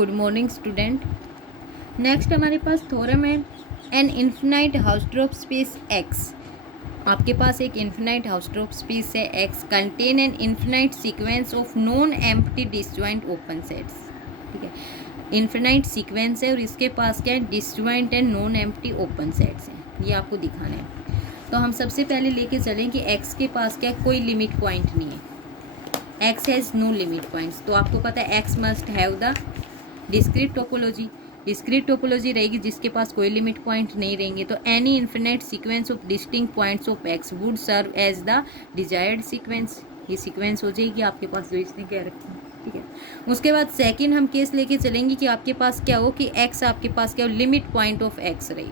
Good morning student. Next हमारे पास theorem है an infinite Hausdorff space X. आपके पास एक इन्फिनाइट हाउसट्रोप स्पेस है X contain an infinite sequence of non empty disjoint open sets. ठीक है, इन्फिनाइट सीक्वेंस है और इसके पास क्या है, disjoint and non empty open sets हैं। ये आपको दिखाना है। तो हम सबसे पहले लेके चलें कि एक्स के पास क्या कोई लिमिट पॉइंट नहीं है, X has no limit points. तो आपको पता है X must have the discrete topology. Discrete topology रहेगी जिसके पास कोई लिमिट पॉइंट नहीं रहेंगे। तो any infinite sequence of distinct points of X would serve as the desired sequence. ये सीक्वेंस हो जाएगी आपके पास जो इसने क्या रखी है। ठीक है, उसके बाद सेकंड हम केस लेके चलेंगे कि आपके पास क्या हो कि एक्स आपके पास क्या हो, लिमिट पॉइंट ऑफ एक्स रही।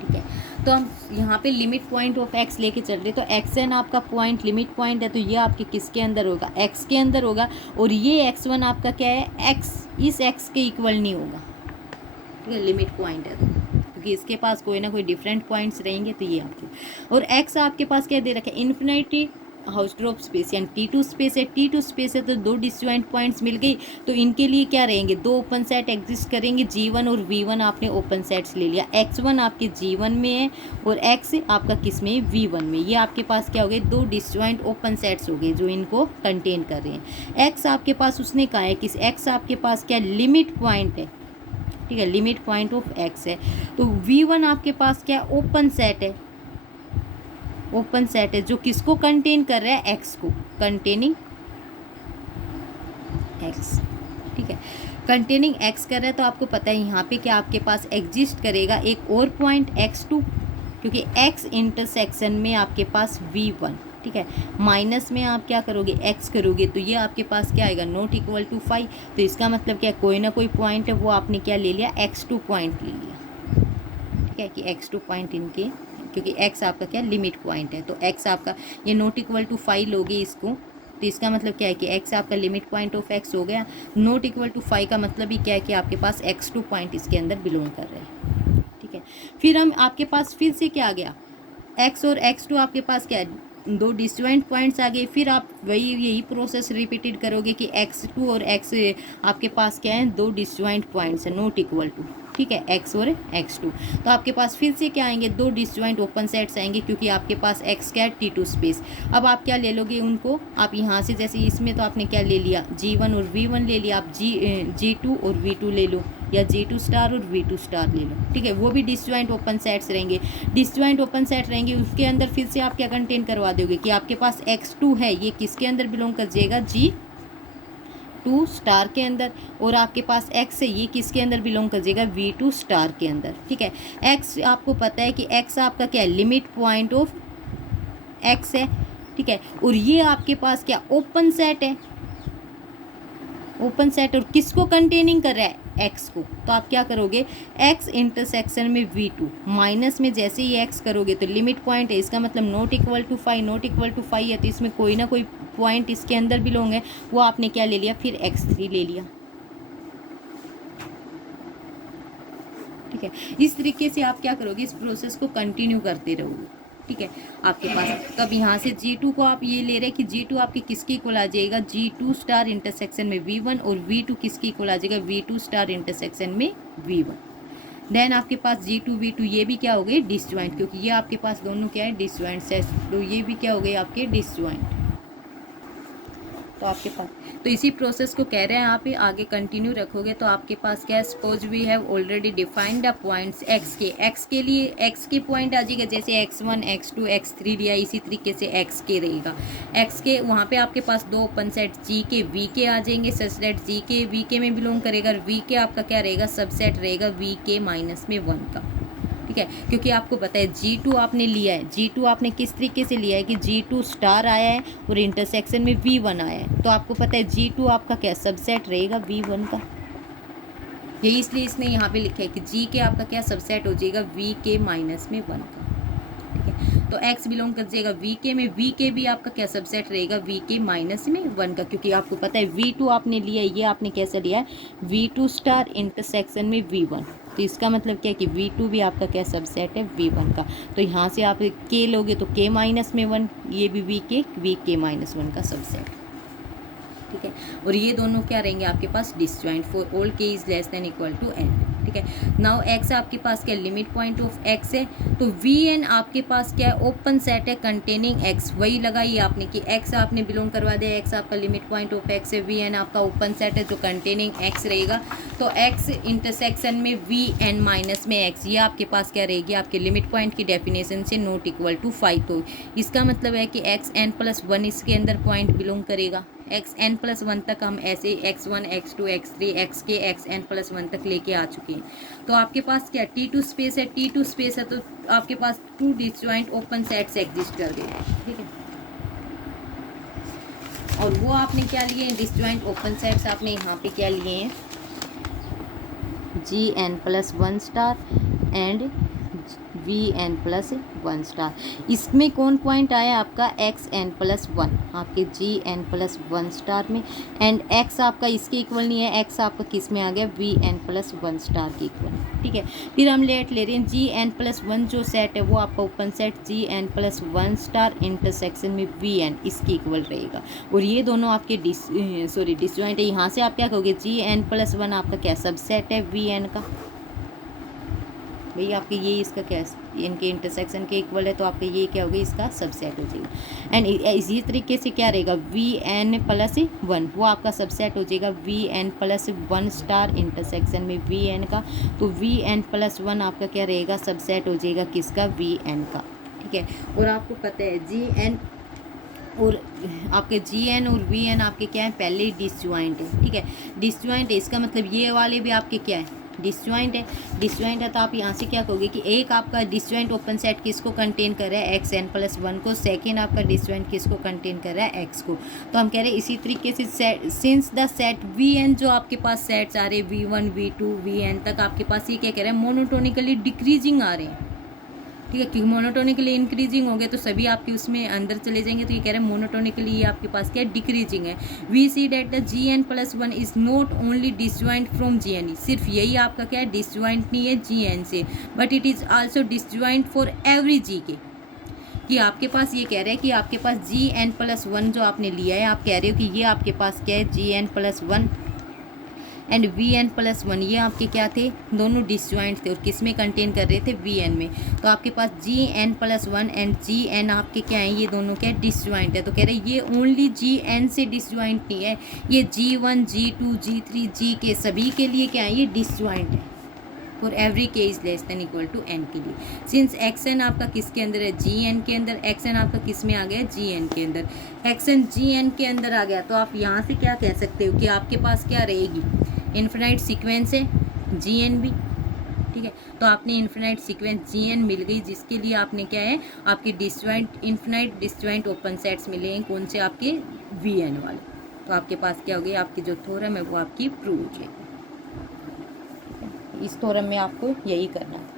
ठीक है, तो हम यहाँ पे लिमिट पॉइंट ऑफ एक्स लेके चल रहे, तो एक्स एन आपका पॉइंट लिमिट पॉइंट है, तो ये आपके किसके अंदर होगा, एक्स के अंदर होगा। और ये एक्स वन आपका क्या है, एक्स इस एक्स के इक्वल नहीं होगा। ठीक है, लिमिट पॉइंट है तो, क्योंकि इसके पास कोई ना कोई डिफरेंट पॉइंट्स रहेंगे। तो ये आपके और एक्स आपके पास क्या दे रखा है, इन्फिनिटी हाउसट्रोप स्पेस यानी T2 स्पेस है। T2 स्पेस है तो दो डिसजॉइंट पॉइंट्स मिल गई, तो इनके लिए क्या रहेंगे, दो ओपन सेट एग्जिस्ट करेंगे। G1 और V1 आपने ओपन सेट्स ले लिया। X1 आपके G1 में है और X आपका किस में, V1 में। ये आपके पास क्या हो गए, दो डिसजॉइंट ओपन सेट्स हो गए जो इनको कंटेन कर रहे हैं। X आपके पास उसने कहा है कि X आपके पास क्या लिमिट पॉइंट है। ठीक है, लिमिट पॉइंट ऑफ X है। तो V1 आपके पास क्या ओपन सेट है, ओपन सेट है जो किसको कंटेन कर रहा है, एक्स को, कंटेनिंग एक्स। ठीक है, कंटेनिंग एक्स कर रहा है। तो आपको पता है यहाँ पे क्या आपके पास एग्जिस्ट करेगा एक और पॉइंट x2, क्योंकि x इंटरसेक्शन में आपके पास v1। ठीक है, माइनस में आप क्या करोगे, x करोगे, तो ये आपके पास क्या आएगा, नॉट इक्वल टू 5। तो इसका मतलब क्या, कोई ना कोई पॉइंट है वो आपने क्या ले लिया, x2 पॉइंट ले लिया। ठीक है, कि x2 पॉइंट इनके, क्योंकि x आपका क्या लिमिट पॉइंट है। तो x आपका ये नॉट इक्वल टू 5 लोगे इसको, तो इसका मतलब क्या है कि x आपका लिमिट पॉइंट ऑफ x हो गया। नॉट इक्वल टू 5 का मतलब ही क्या है कि आपके पास x2 पॉइंट इसके अंदर बिलोंग कर रहे हैं। ठीक है, फिर हम आपके पास फिर से क्या आ गया, x और x2 आपके पास क्या है, दो डिसजॉइंट पॉइंट्स आ गए। फिर आप वही यही प्रोसेस रिपीटेड करोगे कि x2 और x आपके पास क्या है, दो डिसजॉइंट पॉइंट्स है नॉट इक्वल टू। ठीक है, x और x2, तो आपके पास फिर से क्या आएंगे, दो डिसजॉइंट ओपन सेट्स आएंगे, क्योंकि आपके पास x क्या है, T2 स्पेस। अब आप क्या ले लोगे उनको, आप यहाँ से जैसे इसमें तो आपने क्या ले लिया, G1 और V1 ले लिया, आप G2 और V2 ले लो, या G2 स्टार और V2 स्टार ले लो। ठीक है, वो भी डिसजॉइंट ओपन सेट्स रहेंगे। डिसजॉइंट ओपन सेट रहेंगे, उसके अंदर फिर से आप क्या कंटेन करवा दोगे कि आपके पास x2 है, ये किसके अंदर बिलोंग कर जाएगा, G2 स्टार के अंदर। और आपके पास x है, ये किसके अंदर बिलोंग कर जाएगा, V2 स्टार के अंदर। ठीक है, x आपको पता है कि x आपका क्या है, लिमिट पॉइंट ऑफ x है। ठीक है, और ये आपके पास क्या ओपन सेट है, ओपन सेट, और किसको कंटेनिंग कर रहा है, x को। तो आप क्या करोगे, x इंटरसेक्शन में v2, माइनस में जैसे ही x करोगे तो लिमिट पॉइंट है, इसका मतलब not equal to 5, not equal to 5 है, तो इसमें कोई ना कोई पॉइंट इसके अंदर बिलोंग है, वो आपने क्या ले लिया, फिर x3 ले लिया। ठीक है, इस तरीके से आप क्या करोगे, इस प्रोसेस को कंटिन्यू करते रहोगे। ठीक है, आपके पास तब यहाँ से G2 को आप ये ले रहे हैं कि G2 आपके किसके इक्वल आ जाएगा, G2 स्टार इंटरसेक्शन में V1, और V2 किसके इक्वल आ जाएगा, V2 स्टार इंटरसेक्शन में V1। देन आपके पास G2 V2 ये भी क्या हो गए, डिसजॉइंट, क्योंकि ये आपके पास दोनों क्या है, डिसजॉइंट है, तो ये भी क्या हो गए आपके डिसजॉइंट। तो आपके पास तो इसी प्रोसेस को कह रहे हैं, आप ही आगे कंटिन्यू रखोगे तो आपके पास क्या है, suppose we have already defined the points X के लिए एक्स के पॉइंट आ जाएगा, जैसे x1 x2 x3 लिया, इसी तरीके से एक्स के रहेगा। एक्स के वहाँ पे आपके पास दो ओपन सेट जी के वी के आ जाएंगे, सच दैट जी के वी के में बिलोंग करेगा, वी के आपका क्या रहेगा, सबसेट रहेगा वी के माइनस में 1 का। ठीक है, क्योंकि आपको पता है G2 आपने लिया है, G2 आपने किस तरीके से लिया है कि G2 स्टार आया है और इंटरसेक्शन में V1 आया है, तो आपको पता है G2 आपका क्या सबसेट रहेगा V1 का। यही इसलिए इसने यहाँ पे लिखा है कि G के आपका क्या सबसेट हो जाएगा, V के माइनस में 1 का। ठीक है, तो x बिलोंग कर जाएगा V के में, V के भी आपका क्या सबसेट रहेगा, V के माइनस में 1 का, क्योंकि आपको पता है V2 आपने लिया है, ये आपने कैसे लिया है, V2 स्टार इंटरसेक्शन में V1। तो इसका मतलब क्या है कि V2 भी आपका क्या सबसेट है, V1 का। तो यहाँ से आप k लोगे तो k माइनस में 1, ये भी V के माइनस 1 का सबसेट। ठीक ठीक है। और ये दोनों क्या रहेंगे आपके पास disjoint for all K is less than equal to N, ठीक है। नाउ एक्स आपके पास क्या लिमिट पॉइंट ऑफ एक्स है, तो वी एन आपके पास क्या है ओपन सेट है कंटेनिंग एक्स, वही लगाई आपने कि एक्स आपने बिलोंग करवा दिया, एक्स आपका लिमिट पॉइंट ऑफ एक्स है, वी एन आपका ओपन सेट है जो कंटेनिंग एक्स रहेगा, तो एक्स इंटरसेक्शन में वी एन माइनस में एक्स, ये आपके पास क्या रहेगी आपके लिमिट पॉइंट की डेफिनेशन से नॉट इक्वल टू 5। तो इसका मतलब है कि एक्स एन प्लस वन इसके अंदर पॉइंट बिलोंग करेगा, एक्स एन प्लस वन तक हम ऐसे X one X two X three X K X N plus one तक लेके आ चुके हैं। तो आपके पास क्या T2 स्पेस है, T2 स्पेस है तो आपके पास 2 डिसजॉइंट ओपन सेट्स एग्जिस्ट कर गए, ठीक है। और वो आपने क्या लिए हैं डिसजॉइंट ओपन सेट्स, आपने यहाँ पे क्या लिए हैं G N plus one star and V N plus one star. इसमें कौन पॉइंट आया आपका एक्स एन प्लस वन आपके जी एन प्लस वन स्टार में, एंड एक्स आपका इसके इक्वल नहीं है, एक्स आपका किस में आ गया V N plus one star के इक्वल, ठीक है। फिर हम ले रहे हैं जी एन प्लस वन जो सेट है वो आपका open set G N plus one star intersection में वी एन इसके इक्वल रहेगा, और ये दोनों आपके डिसजॉइंट है। यहाँ से आप क्या कहोगे जी एन प्लस वन आपका क्या सबसेट है वी एन का, भाई आपके ये इसका क्या इनके इंटरसेक्शन के इक्वल है तो आपका ये क्या होगा इसका सबसेट हो जाएगा। एंड इसी तरीके से क्या रहेगा वी एन प्लस वन वो आपका सबसेट हो जाएगा V N plus one star intersection में वी एन का, तो वी एन प्लस वन आपका क्या रहेगा सबसेट हो जाएगा किसका वी एन का, ठीक है। और आपको पता है जी एन और आपके जी एन और वी एन आपके क्या है पहले ही डिसजॉइंट है, ठीक है। डिसजॉइंट है इसका मतलब ये वाले भी आपके क्या है डिसजॉइंट है, डिसजॉइंट है तो आप यहाँ से क्या कहोगे कि एक आपका डिसजॉइंट ओपन सेट किसको कंटेन कर रहा है एक्स एन प्लस वन को, सेकेंड आपका डिसजॉइंट किसको कंटेन कर रहा है एक्स को। तो हम कह रहे हैं इसी तरीके से since the set V N जो आपके पास सेट्स आ रहे हैं V one V two V N तक आपके पास ये क्या कह रहे हैं मोनोटोनिकली डिक्रीजिंग आ रहे हैं, ठीक है। क्योंकि मोनोटोनिकली इंक्रीजिंग हो गया तो सभी आपके उसमें अंदर चले जाएंगे, तो ये कह रहे हैं मोनोटोनिकली ये आपके पास क्या डिक्रीजिंग है। We see that the G N plus one is not only disjoint from G N, सिर्फ यही आपका क्या है डिसजॉइंट नहीं है जी एन से, but it is also disjoint for every G K, कि आपके पास ये कह रहे हैं कि आपके पास जी एन प्लस वन जो आपने लिया है आप कह रहे हो कि ये आपके पास क्या है G N plus one and V N plus one ये आपके क्या थे दोनों डिसजॉइंट थे और किस में कंटेन कर रहे थे वी एन में। तो आपके पास G N plus one and G N आपके क्या हैं ये दोनों क्या डिसजॉइंट है, तो कह रहे हैं ये ओनली जी एन से डिसजॉइंट नहीं है, ये G one G two G three G के सभी के लिए क्या है ये डिसजॉइंट है for every K is less than equal to N के लिए। सिंस एक्स एन आपका किसके अंदर है जी एन के अंदर, एक्स एन आपका किस में आ गया जी एन के अंदर, एक्स एन जी एन के अंदर आ गया, तो आप यहाँ से क्या कह सकते हो कि आपके पास क्या रहेगी इन्फिनाइट सीक्वेंस है जी एन भी, ठीक है। तो आपने इन्फिनाइट सीक्वेंस जी एन मिल गई जिसके लिए आपने क्या है आपके disjoint infinite disjoint open sets मिले हैं कौन से आपके वी एन वाले, तो आपके पास क्या हो गई आपकी जो थ्योरम है वो आपकी प्रूव हो जाएगी। इस थ्योरम में आपको यही करना था।